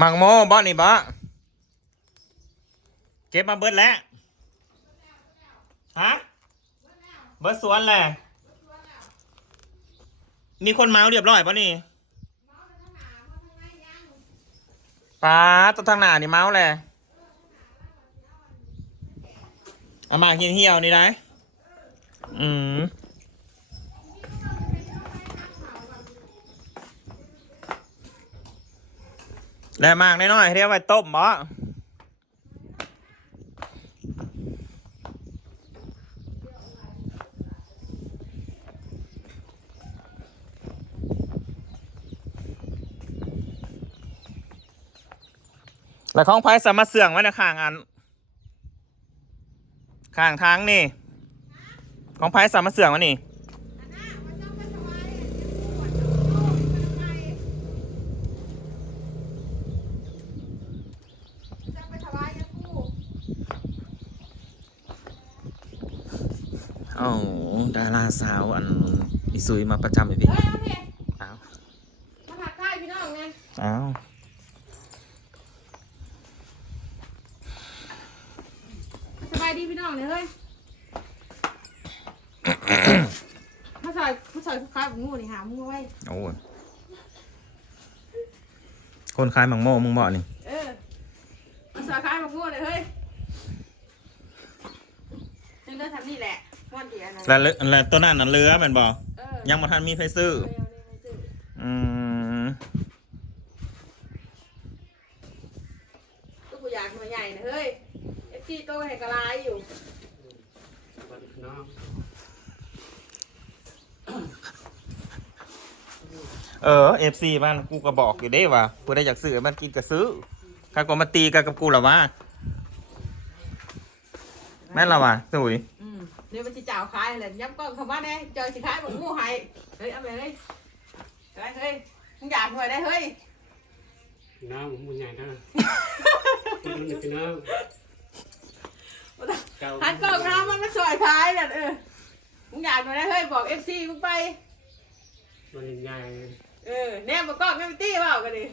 มังโมบ่นี่บ่เก็บมาเบิดแล้วฮะเบิดสวนแหละมีคนเมาเรียบร้อยป่ะนี่ป้าตัวทางหน้านี่เมาแหละเอามาเหี่ยวๆนี่ได้อืม แล้วมากน้อยๆเรียกว่าต้มบ่แล้วของไผ่สามารถเสื่องไว้ในข้างอัน ข้างทางนี่ ของไผ่สามารถเสื่องไว้นี่ จะไปถวายยาคู เอ้า ดาราสาวอันอีซุยมาประจำเลยพี่เฮ้ยโอเคอ้าวมาถักใกล้พี่น้องไงอ้าวสบายดีพี่น้องเลยเฮ้ยมาใส่มาใส่สุขายของงูนี่หามึงเอาไว้ โอ้ยคนขายหมังโม่มึงบอกนี่เออมาใส่ขายของงูเลยเฮ้ยจึงได้ทำนี่แหละ ม้วนเดียวนะแล้วเรือแล้วตัวนั้นน่ะเรือแมันบอกเออยังมาทันมีไฟซื้อ เออเอาเนี่ยมาซื้ออืมก็กูอยากหน่วยใหญ่นะเฮ้ยเอฟซีโตให้กระลายอยู่เออเอฟซีบ้านกูก็บอกอยู่เด้ว่าผู้ใดอยากซื้อมันกินก็ซื้อข้าก็มาตีกันกับกูหรอวะแม่นละวะสุยอืม เดี๋ยวมันจะจ่าวขายเลยย้ำก้อนคำว่าแน่เจอสิขายของงูให้เฮ้ยเอาไปเลยเฮ้ยเฮ้ยมึงอยากหน่วยได้เฮ้ยน้ำผมบุญใหญ่นะมันนี่คือน้ำเก่าหันกล่องน้ำมันมาสวยท้ายเนี่ยเออมึงอยากหน่อยนะเฮ้ยบอกเอฟซีมึงไปมันใหญ่เออแนมบอกกล้องแนมตี้เปล่ากันดิ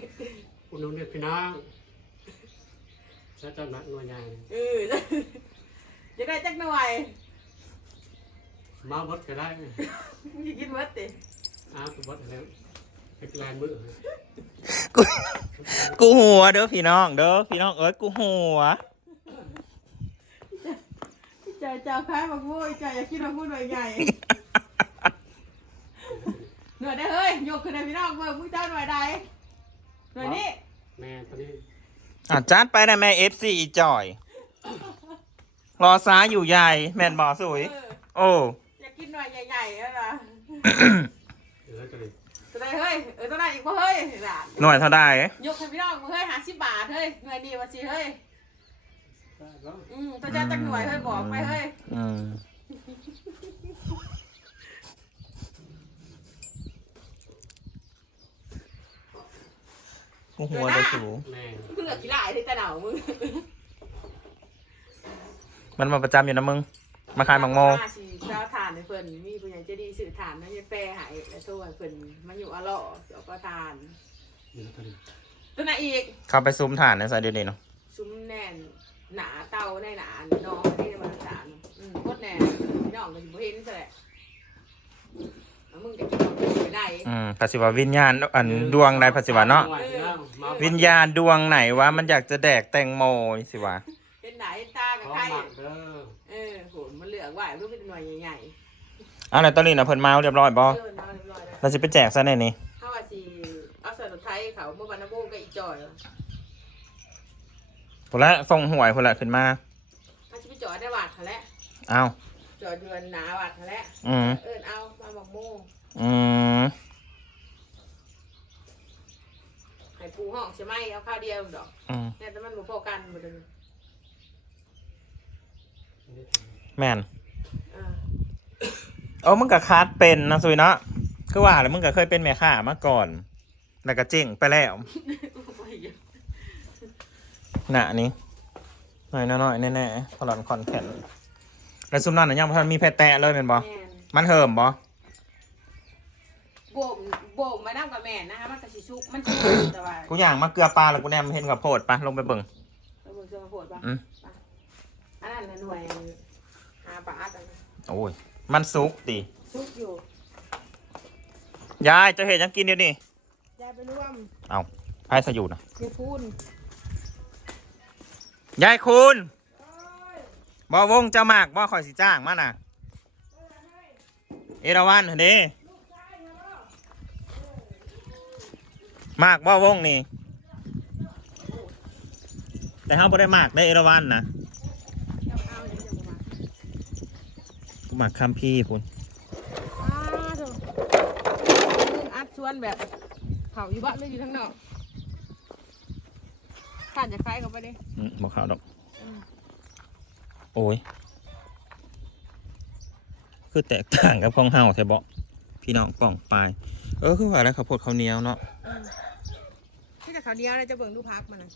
คุณน้องเรียกพี่น้องชัดจะหนักหน่วยใหญ่เออจะได้จักหน่อย มาบดก็ได้มึงจะกินเบิดติอาก็บดแล้วเป็นลายมือกูกูหัวเด้อพี่น้องเด้อพี่น้องเอ้ยกูหัวใจเจ้าค้ายมาพูดใจอยากกินมาพูดหน่อยใหญ่หน่อยได้เฮ้ยยกขึ้นในพี่น้องเบิ่งมึงเจ้าหน่อยใดหน่อยนี้แม่ตอนนี้อะจัดไปนะแม่เอฟซีอีจอย รอซ้าอยู่ใหญ่ แม่นบอสวยเออโอ้อยากกิ นหน่อยใหญ่ๆแล้วนะเหลือตัวนี้จะได้เฮ้ยเออต้องได้อีกป่ะเฮ้ยน่ะหน่วยเท่าได้ยกให้พี่น้องมึงเฮ้ยหาสิบบาทเฮ้ยหน่วยดีมาสิเฮ้ยก็อืมตัวเจ้าจักหน่วยเฮ้ยบอกไปเฮ้ยอืมกูหัวเด้อสูแม่มึงเหลือกี่หลายที่ตะเหนามึงมันมาประจำอยู่นะมึง มาขายหมังโมาสิเจ้าทานในเพิ่นมีผู้ใหญ่ใจะดีสื่อทานนั่นจะแปรหายแล้วตัวเพิ่นมันอยู่อะเลาะเดี๋ยวก็ทานเหลือตัวนี้ตัวไหนอีกเข้าไปซูมฐานในสายเดียวนี้เนาะซุ้มแน่นหนาเตาในหนาน้องที่มันสารอืมโคตรแน่พี่น้องก็สิบ่เห็นซะแหละแล้วมึงจะกินของกูไม่ได้ อืมภาษิวาวิญญาณอันดวงในภาษิวาเนาะ วิญญาณดวงไหนวะมันอยากจะแดกแตงโมสิวะ เห็นหนาเห็นตากับขอใครหมักเด้อเออโหมันเหลือกไหวรูปเป็นหน่วยใหญ่เอาไหนตอนนี้นะเพิ่นเมาเรียบร้อยๆบ่เออเอาเรียบร้อยแล้วเราจะไปแจกซะในนี้ถ้าว่าสิเอาใส่รถไทยเขาเมื่อวันน้ำโมงก็อีจอยพนละส่งหวยพนละขึ้นมาถ้าชิไปจอดได้วัดเขาแหล้วเอาจอดเดือนหนาวัดเขาแหล้วอืมเอินเอามาบอกโมงอืมให้ปูห้องใช่ไหมเอาข้าวเดียวดอกอืมเนี่ยแต่มันบ่พอกันหมดเลย แม่นเออโอ้มึงกับคาดเป็นนะสุยเนาะคือว่าแล้วมึงก็เคยเป็นแม่ค้ามาก่อน แล้วก็เจ๊งไปแล้วน่ะนี่หน่อยน้อยๆแน่ๆพลอนคอนแข็นแล้วซุมนั่นน่ะยังบ่ทันมีแพะแตะเลยแม่นบ่ แม่นมันเหิมบ่บ่มโป่งมาน้ำกับแม่นะคะมันกระชิชุกมันชุกแต่ว่ากูอย่างมาเกลือปลาแล้วกูแนมเห็นกับโพดปะลงไปเบิ่งไปเบิ่งเสื้อโผดป่ะอืม อันนั้นน่ะหน่วยหาปลาอัดอันนั้นโอ้ย มันสุกติชุกอยู่ยายจะเห็นยังกินเดี๋ยวนี้ยายไปร่วมเอาพายสยูนะเสียพูนยายคุณบอวงเจ้ามากบอคอยสิจ้างมาน่ะ เอราวันเด้มากบอวงนี่ แต่เขาบ่ได้มากได้เอราวันนะ เจ้าข้าวเนี่ยเจ้าบ่มา กู หมักคัมพี่คุณอัดชวนแบบเขาอยู่บ้านไม่อยู่ข้งนอกข้านจะคล้ายเขาไปดิอืมบอกเขาดอก โอ้ย คือแตกต่างกับของเฮาใช่บอกพี่น้องป่องปลาย เออ คือว่าแล้วข้าวโพดข้าวเหนียวเนาะที่แต่เขาวเดียวเลยจะเบิ่งดูพักมันนะ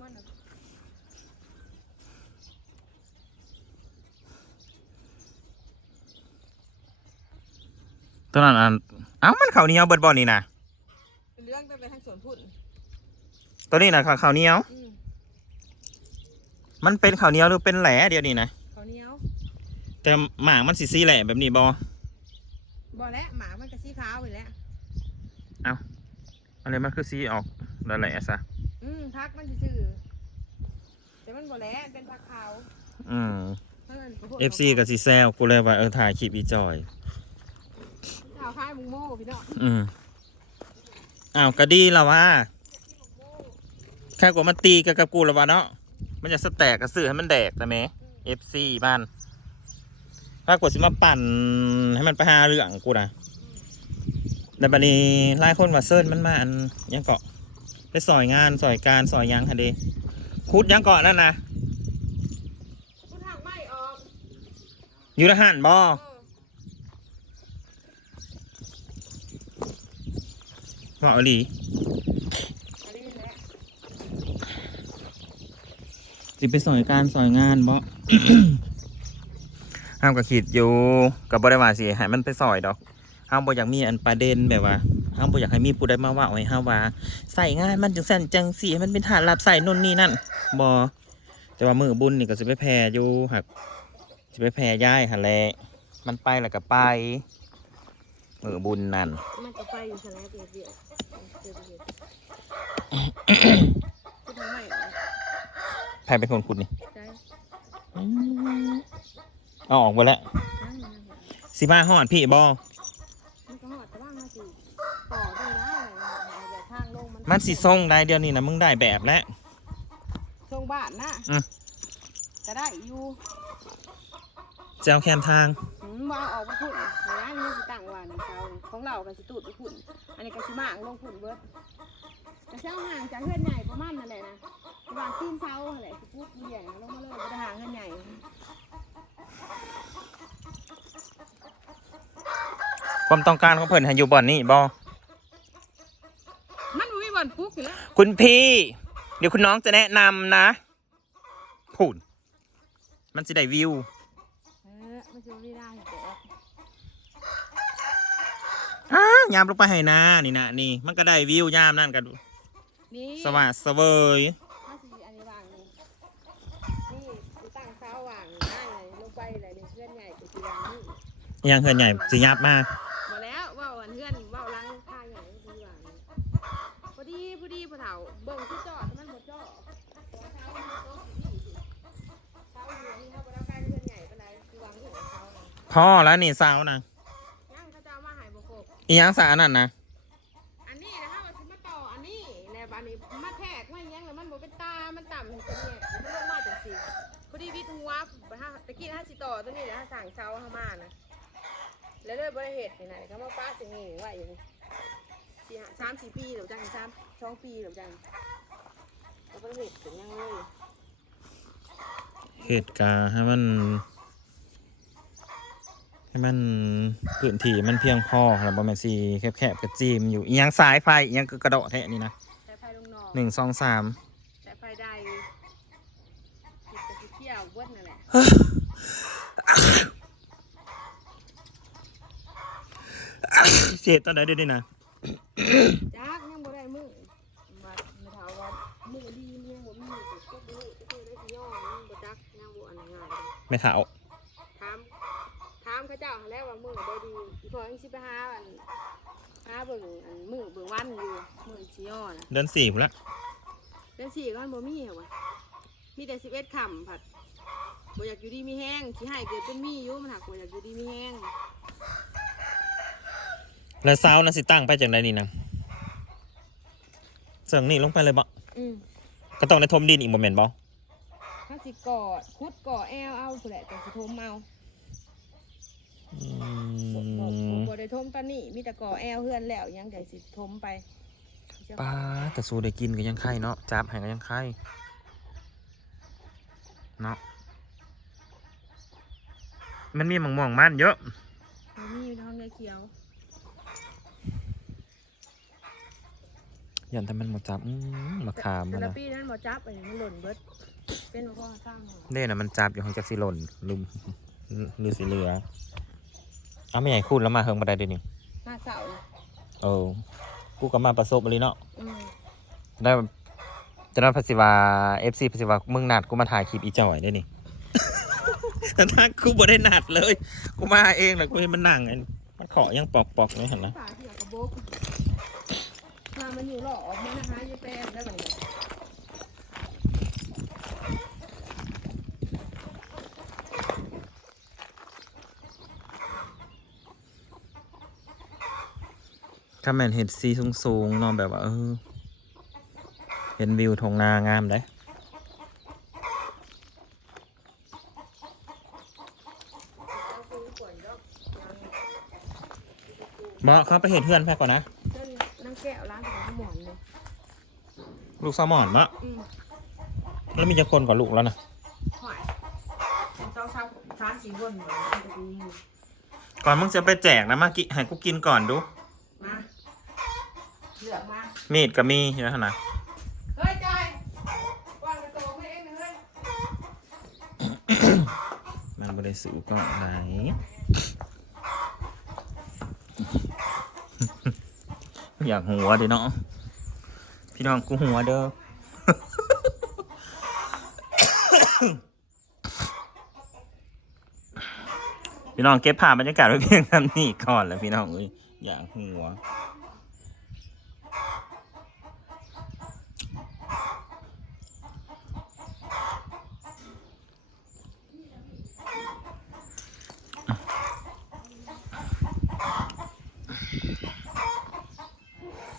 ม่อนน่ะ ตอนนั้นอันเอ้ามันข้าวเหนียวเบิดบอนี่นะเรื่องไปทางสวนพุ่นตัวนี้นะข้าวข้าวเหนียว อืมมันเป็นข้าวเหนียวหรือเป็นแหลเดียวนี่นะเขาวเหนียวแต่หมากมันสีสีแหลแบบนี้บอบ่แล้วหมามันกระชี้ขาวไปแล้วอะไรมันคือสีออกแหลๆซะอืมพักมันซื่อๆแต่มันบ่แล้วเป็นพักขาวอืมเพิ่นข้าวโพดเอฟซีกับสีแซวกูเลยว่าเออถ่ายคลิปอีจอยขาว คล้ายมุงโม่พี่น้องอืมอ้าวก็ดีแล้วว่าแค่กว่ามันตีกับกับกูแล้ววะเนาะมันจะสแตกกระสือให้มันแดกแต่แม่เอฟซีบ้านถ้ากว่าสิมาปั่นให้มันไปหาเรื่องกูนะแต่บัดนี้หลายคนว่าเซิร์นมันมาอันยังเกาะไปสอยงานสอยการสอยหยังฮะเดคุดยังเกาะนั่นนะคุณทางไม่ออกอยู่ทหารบ่ เออว่าเอาหลีอันนี้แหละสิไปสอยการสอยงานบ่ห้ามก็คิดอยู่กับ่ได้ว่าสิให้มันไปสอยดอกห้ามบ่อยากมีอันประเด็นแบบว่าห้ามบ่อยากให้มีผู้ใดมาว่าให้ห้ามว่า ใส่งานมันจังซั่นจังสี่มันเป็นฐานรับใส่นู่นนี่นั่นบ่แต่ว่ามือบุญนี่ก็สิไปแผ่อยู่หักสิไปแผ่ย้ายหั่นแหละมันไปแล้วก็ไป มือบุญนั่น มันจะไปอยู่สแลบเดียวเดียวเดียวเดียวคุณทางไม่ออกใครเป็นคนขุดนี่ใจอืมเอาออกไปแล้ว นั่งนั่งนั่งสิมาฮอดพี่บ่มันก็หอดแต่ว่ามาสิต่อได้นะแบบทางลงมันมันสิส่งได้เดี๋ยวนี้นะมึงได้แบบแล้ว ทรงบ้านนะอืม ก็ได้อยู่ เจ้าแคมทางอืมว่าเอาออกมาพุ่นร้านนี้สิตั้งวันเขาของเราก็สิตูดไปพุ่น อันนี้ก็สิมางลงพุ่นเบิดแต่เช้าห่างจากเฮือนใหญ่ประมาณนั่นแหละนะประมาณตีนเช้านั่นแหละสิปุ๊บเบี่ยงลงมาเลยบ่ได้ห่างเฮือนใหญ่ความต้องการของเพิ่นให้อยู่บ่อนนี่บ่มันบ่มีบ่อนปุ๊กอยู่แล้วคุณพี่ เดี๋ยวคุณน้องจะแนะนำนะพูดมันสิได้วิวเอ อมันสิบ่มีได้แต่อ้ายามลงไปให้นานี่นะนี่ มันก็ได้วิวยามนั่นก็ดูนี่สว่างเสวยถ้าสิอันนี้วางนี่นี่สิตั้งเช้าวางได้เลยลงไปเลยนี่เฮือนใหญ่ก็สิวางนี่ ยังเฮือนใหญ่สิยับมาม พ่อแล้วนี่สาวนะย่างเขาจะเอามาใหายบ่ครบอีหยังสานั่นนะอันนี้นะฮะว่าสิมาต่ออันนี้แล้วบัดนี้มาแทกมาหยังแล้วมันบ่เป็นตา มันต่ำเห็นจังเนี่ยมันลงมาจังซี่พอดีวิทย์หัวไปหาตะกี้ถ้าสิต่อตัวนี้แล้วสั่งเช้าเฮามานะแล้วเลยบ่ได้เฮ็ดนี่นะเขามาป้าสิ่งนี้ไว้อย่างนี้สี่ห้าสามสี่ปีหรือจังสามสองปีหรือจังแล้วก็เห็ดเป็นยังเลย เหตุการณ์ให้มัน ให้มันพื้นที่มันเพียงพอแล้วบ่แม่นสิแคบๆกระจีมอยู่อีหยังสายไฟอีหยังคือกระโดดแท้นี่นะแต่ไฟลงนอกหนึ่งสองสามแต่ไฟใดติดกับสีเขียวเบิ้ลนั่นแหละเสียตอนไหนเดี๋ยวนี้นะจักยังบ่ได้มือมาไม่ถามว่ามือดีมันยังบ่มีก็ดูก็ได้สิย่อยังบ่จักยังบ่อันง่ายไม่เท้าถามถาม เขาเจ้าหั้นแหล้วว่ามือได้ดีอีพอยังสิไปหาอันหาเบิ่งอันมือเบิ่งวันอยู่มือสิย่อน่ะเดือนสี่พุ่นละเดือนสี่ก็มันบ่มีเหรอวะมีแต่สิบเอ็ดคำผัดบ่อยากอยู่ดีมีแห้งขี้ให้เกิดเป็นมีอยู่มันหักบ่อยากอยู่ดีมีแห้งแล้วเช้านะสิตั้งไปจากไหนนี่นะเสียงนี่ลงไปเลยบ่อืมก็ต้องได้ทมดินอีกโมเมนต์บ่ถ้าสิก่อคุดก่อแอลเอาผู้นแหละแต่สิทมเอาอื บ่บ่มบ่ได้ทมตอนนี้มีแต่ก่อแอลเฮือนแล้วยังแต่สิทมไปป้าแต่สูได้กินก็ยังไข่เนาะจับให้ก็ยังไข่เนาะมันมีหมองมองๆมันเยอะบ่มีอยู่ในห้องเขียวยันแต่มันหมดจับอื้อมาขามแต่มันละนะปีนั้นบ่จับอันนี้มันหล่นเบิดเป็นบ่พอสร้างหรอเด่น่ะมันจับอยู่ห้องจักสิหล่นลุมหรือสิเหลือเอาไม่ใหญ่คูดแล้วมาเฮิงมาได้เด้วยวนี่หน้าเสาน่ะเออกูก็มาประสบอะไรเนาะอืมได้จะนัดพัสิวาเอฟซีพัสิวามึงนัดกูมาถ่ายคลิปอีจ่อยได้นี่ แต่ถ้ากูบ่ได้นัดเลย กูมาเองแหละกูเห็นมันนั่งไอ้มันขอยังปอกปอกๆไม่เห็นนะฝาที่เอากระบอกมามันอยู่หล่อออกมานะคะยายแป้งได้บัดนี้ ถ้าแมนเห็นซีสูงๆเนอนแบบว่าเออเห็นวิวทงนางามได้เอาซื้อขวดดอกยังบอกเขาไปเห็นเพื่อนแพ้ก่อนนะเส้นน้ำแก้วล้างของหมอนเลยลูกสาวหมอนมะอืมแล้วมีจะคนกว่าลูกแล้วนะหอยเป็นเจ้าชาวชานสีบนเหมือนกันจะดีก่อนมึงจะไปแจกนะมากิให้กูกินก่อนดูมาเห ลือกมามีดก็มีอยู่นะนะเฮ้ยจอยก่อนกระโตไม่เองนะเฮ้ยมันบริสุทธิ์ก็ไหนอยากหัวดิเนาะพี่น้องกูหัวเด้อพี่น้องเก็บภาพบรรยากาศไว้เพียงเท่านี้ก่อนแหล้วพี่น้องเอ้ยอยากหัว